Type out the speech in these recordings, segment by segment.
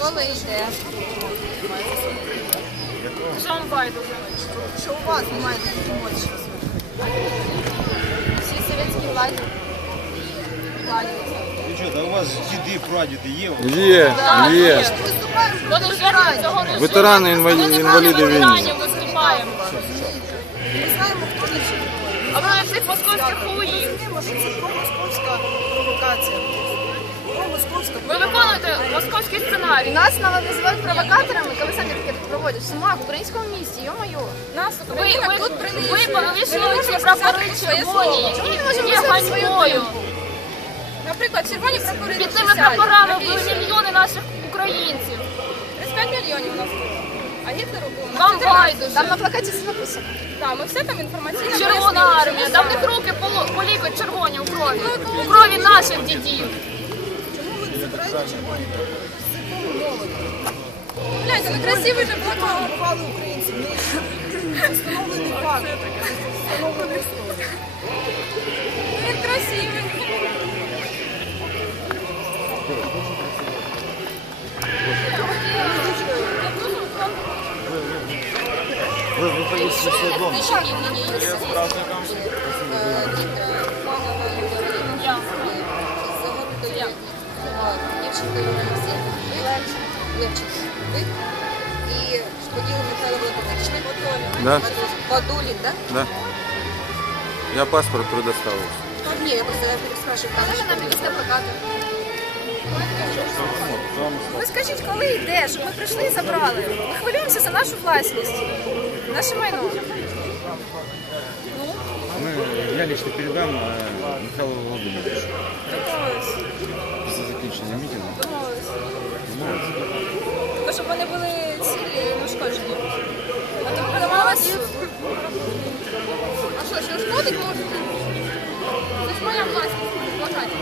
Коли йде? Що вам байдуже? Що у вас немає емоцій? Всі совєтські влади. Владі. Ну що, та у вас діди, прадіди є? Є, є. Ветерани, інваліди, не війни. Ми знаємо, хто не ви цих московських. Розуміємо, це промосковська провокація. Ви виконуєте московський сценарій. Нас називають провокаторами, коли самі таке тут проводять. Сама в українському місті, йо-моє. Нас ви, ви, тут ви повішали Ми не ці прапори червоні, слово. Чому не можемо які є сказати свою ганьбою. Наприклад, червоні прапори Під цими прапорами були мільйони наших українців. 35 мільйонів у нас тут. А Гітлеру було Вам байдуже. Там на плакаті все написано. Так, ми все там інформаційно Червона армія, там в них руки поло- полікуть червоні у крові. У крові наших дідів. Чому ви не забираєте червоні прапори? Це молоді. Гляньте, ну красивий же Плакали бували українців. Ми- Це встановлений факт. Встановлений історія. Він і Шподіло Михайло Володимирович. Да. Подолін, да? Да. Я паспорт предоставив. Ні, я просто спрашиваю, там Можна нам підвести плакати? Ви скажіть, коли йде, щоб ми прийшли і забрали. Ми хвилюємося за нашу власність, наше майно. Ми, я лично передам Михайлу Володимировичу Домовились, після закінчення мітингу. домовились. То, щоб вони були цілі і неушкоджені. А то продавалось. А що, ще шкодить може? Це ж моя власність, плакати.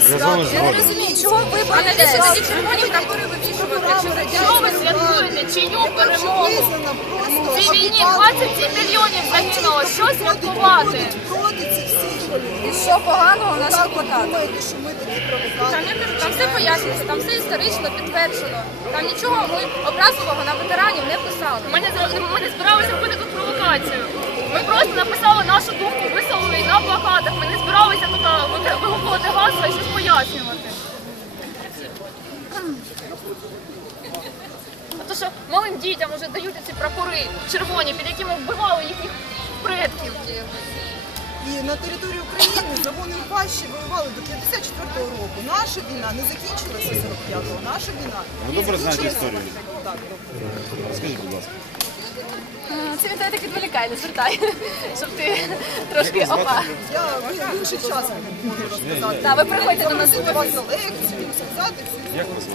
Свято. Я не розумію, чого ви А навіщо боїтеся? тоді червоні прапори вивішувати, Що ви святкуєте? Чию перемогу? В цій війні 27 мільйонів загинуло. Що святкувати? І що поганого в наших Так, плакатах? Там, все пояснюється, там все історично підтверджено. Там нічого ми образливого на ветеранів не писали. Ми не, ми не збиралися робити тут провокацію. Ми просто написали нашу думку, висловили її на плакатах. Ми не збиралися тут а, ви- вигукувати гасло і щось пояснювати. А то що малим дітям вже дають ці прапори червоні, під якими вбивали їхніх предків. І на території України загони пащі воювали до 54-го року. Наша війна не закінчилася 45-го. Наша війна. Ви добре знаєте закінчилася- історію? Так, добре. Скажіть, будь ласка. Це він тебе так відволікає, не звертай, щоб ти трошки опа. Я ви в інший час можу розказати. Так, ви приходьте до нас. Запросити вас лекцію, сказати Як вас? Я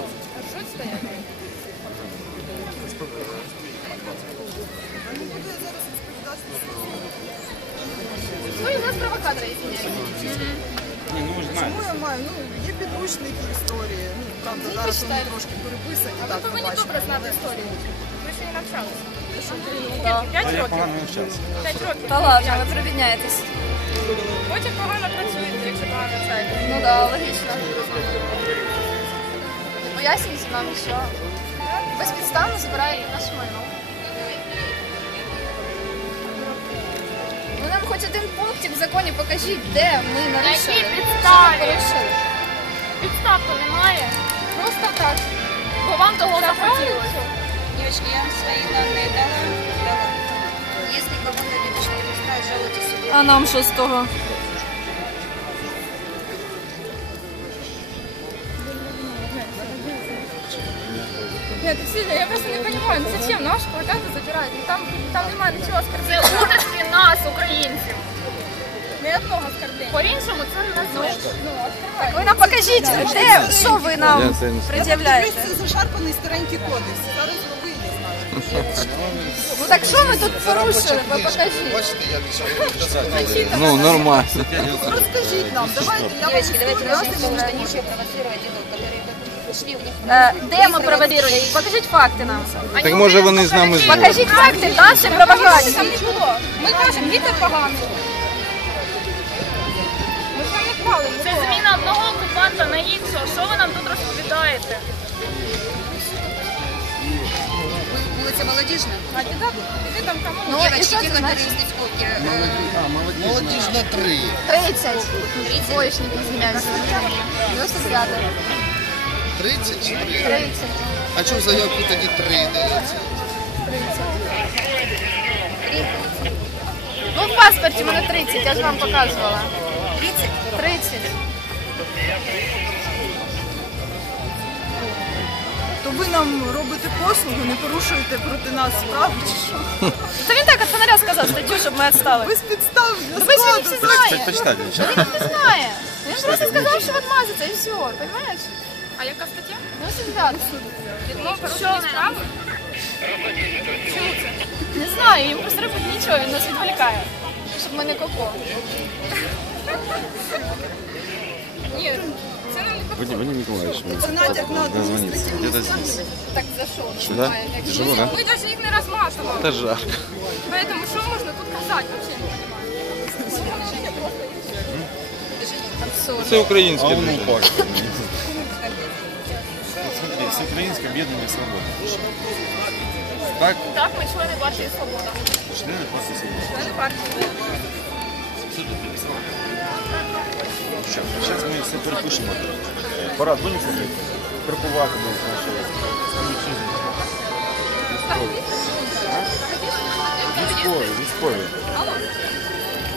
зараз розповідати. Ну і у нас провокатори є. Ні, ну ви ж знаєте. Чому я маю? Ну, є підручники історії. Ну, правда, зараз вони трошки переписані. Ви повинні добре знати історію. Ви ще не навчалися. А П'ять років. П'ять років. Та ладно, ви прибідняєтесь. Потім погано працюєте, якщо погано навчаєте. Ну да, логічно. Поясніть нам, що безпідставно збираєте наше майно. Ну нам хоч один пунктик в законі покажіть, де ми нарушили. якій підставі? Що ми порушили? Підстав то немає, Просто так. бо вам того захотілося. Девочки, я свои данные дала. дала. Если кого-то девочки не жалуйтесь. А нам що з того? Нет, Сильвия, я просто не понимаю, ну зачем наши плакаты забирать? Ну там, там немає нічого Це оскорбительного. нас, українців. Не одного оскорблення. По-іншому це не назвеш. Ви нам покажіть, де, що ви нам пред'являєте. Це зашарпаний старенький кодекс. Зараз. Ну так що ми тут порушили? Ви покажіть. Бачите, я нічого Ну, нормально. Розкажіть нам, давайте я вам Девочки, давайте того, розкажу. что нечего провоцировать идут, которые пришли, у них Е, Де ми проводили? Покажіть факти нам. Так може вони з нами згодні. Покажіть факти нашої провокації. Ми кажемо, діти погані. Це зміна одного окупанта на іншого. Що ви нам тут розповідаєте? Вулиця Молодіжна. Ну, і що Девочки, це ті, значить? які з Дицьковки. е, молодіжна 3. 30. Двоєчники, извиняюсь. 95. 30 чи 3? 30. А чого в заявку тоді 3 дається? Ну, в паспорті в мене 30, я ж вам показувала. 30? 30. То ви нам робите послугу, не порушуєте проти нас справу чи що? Це він так від фонаря сказав статтю, щоб ми відстали. Ви з підстав для Ви ж складу. він всі знає. Почитайте. Він не знає. Він просто сказав, що відмазаться і все, розумієш? А яка стаття? Ну, це ребята. Що не справи? Не знаю, їм просто робити нічого, він нас відволікає. Щоб ми не коко. Вадим, Вадим Николаевич, Це натяк на дозвониться. Где-то здесь. Так за що? Да? Тяжело, да? Ми навіть їх не розматували. Та жарко. Поэтому що можна тут казати взагалі? Це українське А он дуже. упал. Смотри, с украинской бедными свободы. Так, Так, ми члени партії Свобода. члены партии свободы. Все тут Написано. Сейчас мы все перепишемо. Будемо смотреть? Крокувати будуть наші вітчизни. Військові, військові.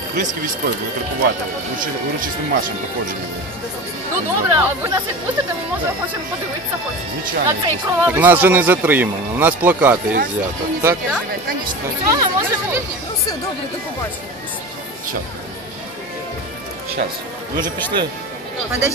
Українські військові були крокувати. Урочи- Урочисним маршем проходження. Ну добре, а ви нас відпустите, ми може хочемо подивитися хоч Звичайно. на цей кровавий Так нас же не затримано. У нас плакати є з'ято. Так? Конечно. Цього може. Ну все, добре, до побачення. Сейчас. Сейчас. Ви вже пішли? Подождите,